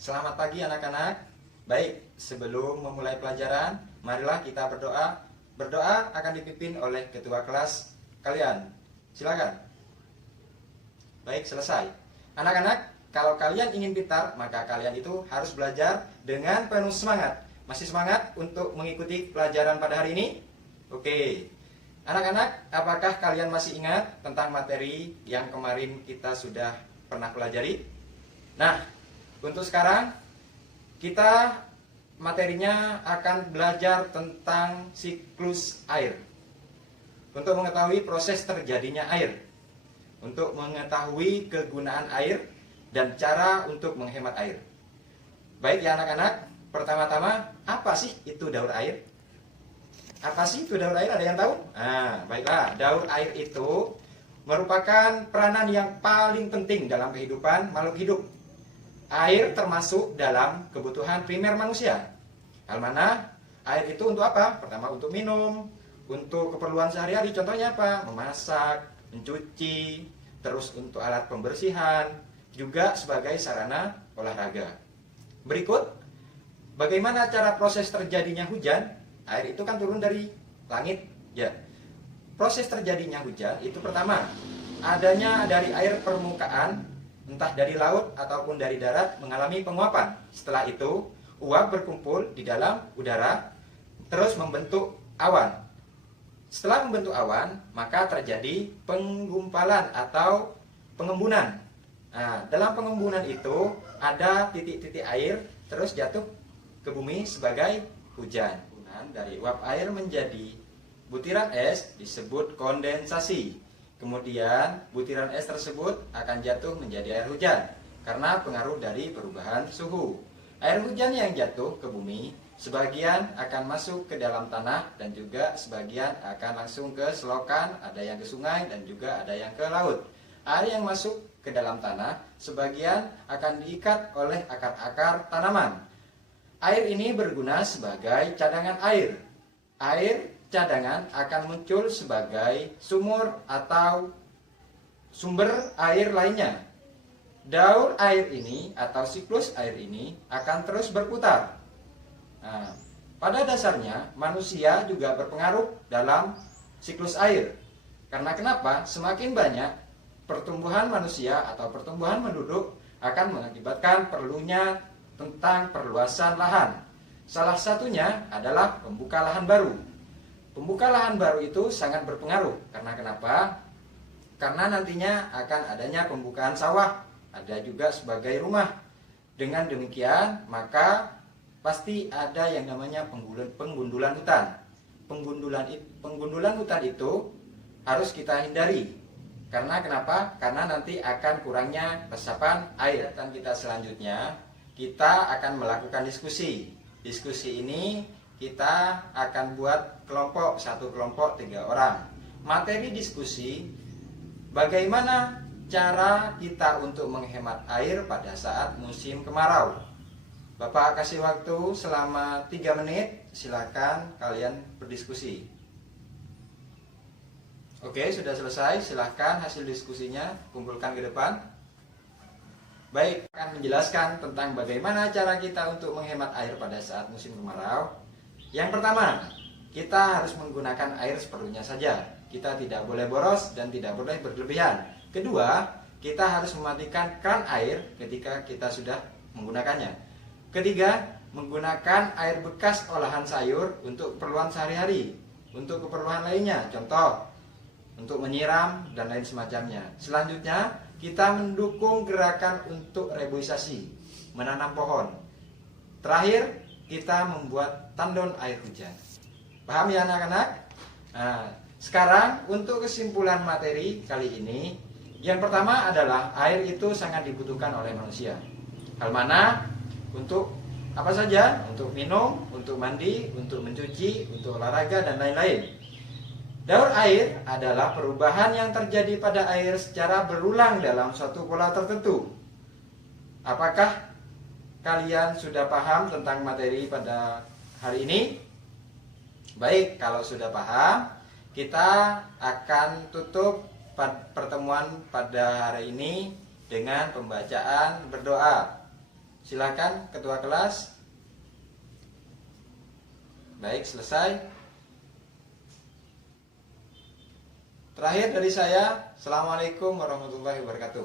Selamat pagi anak-anak. Baik, sebelum memulai pelajaran, marilah kita berdoa. Berdoa akan dipimpin oleh ketua kelas kalian. Silakan. Baik, selesai. Anak-anak, kalau kalian ingin pintar, maka kalian itu harus belajar dengan penuh semangat. Masih semangat untuk mengikuti pelajaran pada hari ini? Oke. Anak-anak, apakah kalian masih ingat tentang materi yang kemarin kita sudah pernah pelajari? Nah, untuk sekarang kita materinya akan belajar tentang siklus air. Untuk mengetahui proses terjadinya air, untuk mengetahui kegunaan air dan cara untuk menghemat air. Baik ya anak-anak, pertama-tama apa sih itu daur air? Apa sih itu daur air? Ada yang tahu? Nah, baiklah, daur air itu merupakan peranan yang paling penting dalam kehidupan makhluk hidup. Air termasuk dalam kebutuhan primer manusia. Hal mana air itu untuk apa? Pertama untuk minum, untuk keperluan sehari-hari. Contohnya apa? Memasak, mencuci, terus untuk alat pembersihan, juga sebagai sarana olahraga. Berikut, bagaimana cara proses terjadinya hujan? Air itu kan turun dari langit, ya. Proses terjadinya hujan itu pertama, adanya dari air permukaan, entah dari laut ataupun dari darat, mengalami penguapan. Setelah itu, uap berkumpul di dalam udara, terus membentuk awan. Setelah membentuk awan, maka terjadi penggumpalan atau pengembunan. Nah, dalam pengembunan itu ada titik-titik air terus jatuh ke bumi sebagai hujan. Dari uap air menjadi butiran es disebut kondensasi. Kemudian butiran es tersebut akan jatuh menjadi air hujan karena pengaruh dari perubahan suhu. Air hujan yang jatuh ke bumi sebagian akan masuk ke dalam tanah dan juga sebagian akan langsung ke selokan, ada yang ke sungai dan juga ada yang ke laut. Air yang masuk ke dalam tanah sebagian akan diikat oleh akar-akar tanaman. Air ini berguna sebagai cadangan air. Air cadangan akan muncul sebagai sumur atau sumber air lainnya. Daur air ini atau siklus air ini akan terus berputar. Nah, pada dasarnya manusia juga berpengaruh dalam siklus air. Karena kenapa? Semakin banyak pertumbuhan manusia atau pertumbuhan penduduk akan mengakibatkan perlunya tentang perluasan lahan. Salah satunya adalah pembuka lahan baru. Pembuka lahan baru itu sangat berpengaruh. Karena kenapa? Karena nantinya akan adanya pembukaan sawah, ada juga sebagai rumah. Dengan demikian, maka pasti ada yang namanya penggundulan hutan. Penggundulan hutan itu harus kita hindari. Karena kenapa? Karena nanti akan kurangnya resapan air. Dan kita selanjutnya, kita akan melakukan diskusi. Diskusi ini kita akan buat kelompok, satu kelompok 3 orang. Materi diskusi, bagaimana cara kita untuk menghemat air pada saat musim kemarau. Bapak kasih waktu selama 3 menit, silakan kalian berdiskusi. Oke, sudah selesai, silakan hasil diskusinya kumpulkan ke depan. Baik, akan menjelaskan tentang bagaimana cara kita untuk menghemat air pada saat musim kemarau. Yang pertama, kita harus menggunakan air seperlunya saja. Kita tidak boleh boros dan tidak boleh berlebihan. Kedua, kita harus mematikan keran air ketika kita sudah menggunakannya. Ketiga, menggunakan air bekas olahan sayur untuk keperluan sehari-hari. Untuk keperluan lainnya, contoh, untuk menyiram dan lain semacamnya. Selanjutnya, kita mendukung gerakan untuk reboisasi, menanam pohon. Terakhir, kita membuat tandon air hujan. Paham ya anak-anak? Nah, sekarang untuk kesimpulan materi kali ini, yang pertama adalah air itu sangat dibutuhkan oleh manusia. Hal mana? Untuk apa saja? Untuk minum, untuk mandi, untuk mencuci, untuk olahraga dan lain-lain. Daur air adalah perubahan yang terjadi pada air secara berulang dalam suatu pola tertentu. Apakah kalian sudah paham tentang materi pada hari ini? Baik, kalau sudah paham, kita akan tutup pertemuan pada hari ini dengan pembacaan berdoa. Silakan ketua kelas. Baik, selesai. Terakhir dari saya, Assalamualaikum warahmatullahi wabarakatuh.